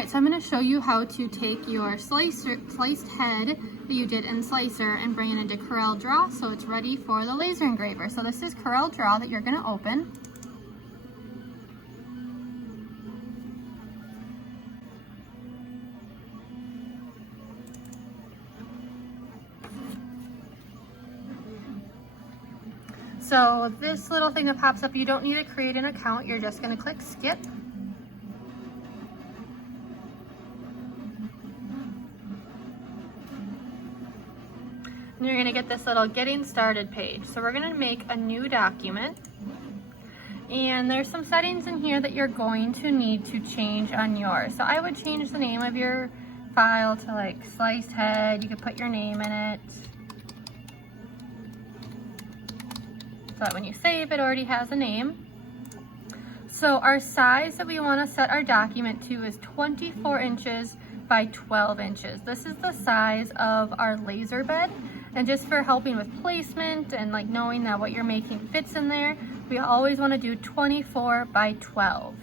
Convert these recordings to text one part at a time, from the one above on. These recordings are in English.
Alright, so I'm going to show you how to take your sliced head that you did in Slicer and bring it into Corel Draw so it's ready for the laser engraver. So this is Corel Draw that you're going to open. So this little thing that pops up, you don't need to create an account, you're just going to click skip. And you're going to get this little getting started page. So we're going to make a new document. And there's some settings in here that you're going to need to change on yours. So I would change the name of your file to like sliced head. You could put your name in it. So that when you save, it already has a name. So our size that we want to set our document to is 24 inches by 12 inches. This is the size of our laser bed. And just for helping with placement and like knowing that what you're making fits in there, we always want to do 24 by 12.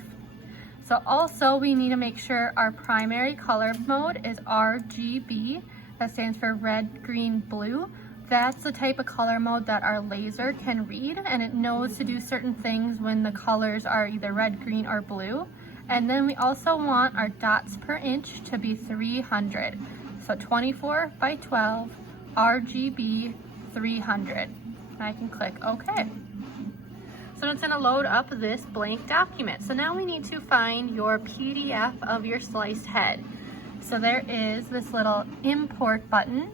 So also we need to make sure our primary color mode is RGB. That stands for red, green, blue. That's the type of color mode that our laser can read, and it knows to do certain things when the colors are either red, green, or blue. And then we also want our dots per inch to be 300. So 24 by 12. RGB 300. And I can click OK. So it's going to load up this blank document. So now we need to find your PDF of your sliced head. So there is this little import button.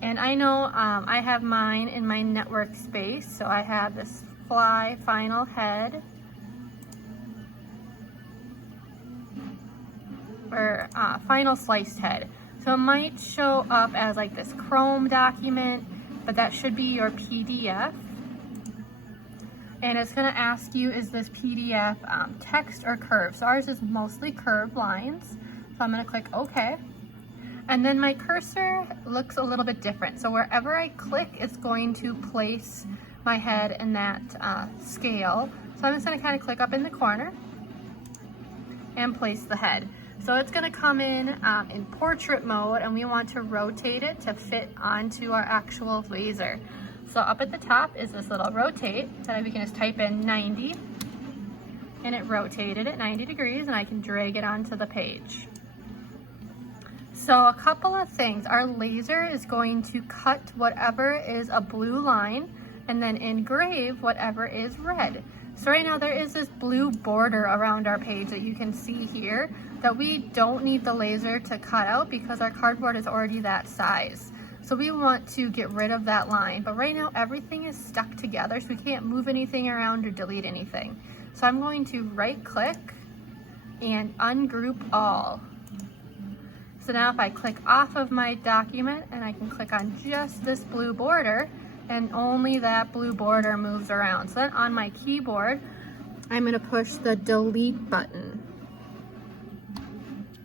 And I know I have mine in my network space. So I have this fly final head. Or final sliced head. So it might show up as like this Chrome document, but that should be your PDF. And it's going to ask you, is this PDF text or curved? So ours is mostly curved lines. So I'm going to click OK. And then my cursor looks a little bit different. So wherever I click, it's going to place my head in that scale. So I'm just going to kind of click up in the corner and place the head. So it's going to come in portrait mode, and we want to rotate it to fit onto our actual laser. So up at the top is this little rotate that we can just type in 90, and it rotated at 90 degrees, and I can drag it onto the page. So a couple of things. Our laser is going to cut whatever is a blue line and then engrave whatever is red. So right now there is this blue border around our page that you can see here that we don't need the laser to cut out because our cardboard is already that size. So we want to get rid of that line, but right now everything is stuck together, so we can't move anything around or delete anything. So I'm going to right click and ungroup all. So now if I click off of my document and I can click on just this blue border, and only that blue border moves around. So then on my keyboard, I'm going to push the delete button.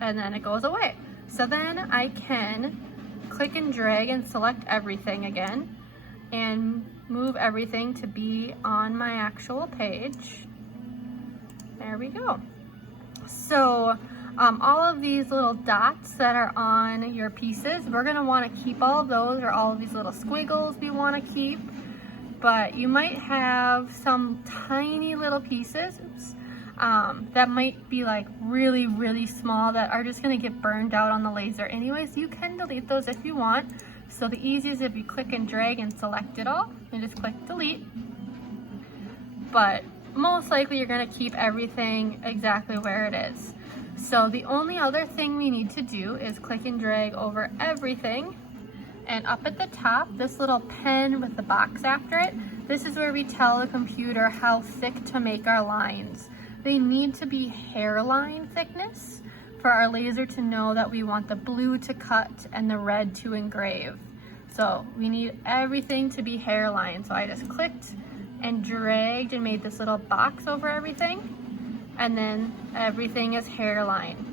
And then it goes away. So then I can click and drag and select everything again and move everything to be on my actual page. There we go. So all of these little dots that are on your pieces, we're going to want to keep all of those, or all of these little squiggles we want to keep. But you might have some tiny little pieces that might be like really, really small that are just going to get burned out on the laser anyways. You can delete those if you want. So the easiest is if you click and drag and select it all and just click delete. But most likely you're going to keep everything exactly where it is. So the only other thing we need to do is click and drag over everything. And up at the top, this little pen with the box after it, this is where we tell the computer how thick to make our lines. They need to be hairline thickness for our laser to know that we want the blue to cut and the red to engrave. So we need everything to be hairline. So I just clicked and dragged and made this little box over everything. And then everything is hairline.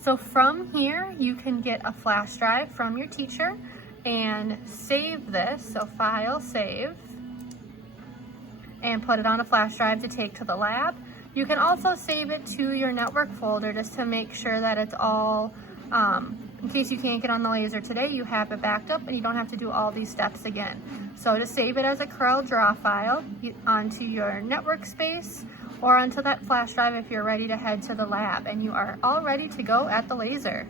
So from here, you can get a flash drive from your teacher and save this. So file, save, and put it on a flash drive to take to the lab. You can also save it to your network folder just to make sure that it's all, in case you can't get on the laser today, you have it backed up and you don't have to do all these steps again. So to save it as a Corel Draw file onto your network space or onto that flash drive if you're ready to head to the lab and you are all ready to go at the laser.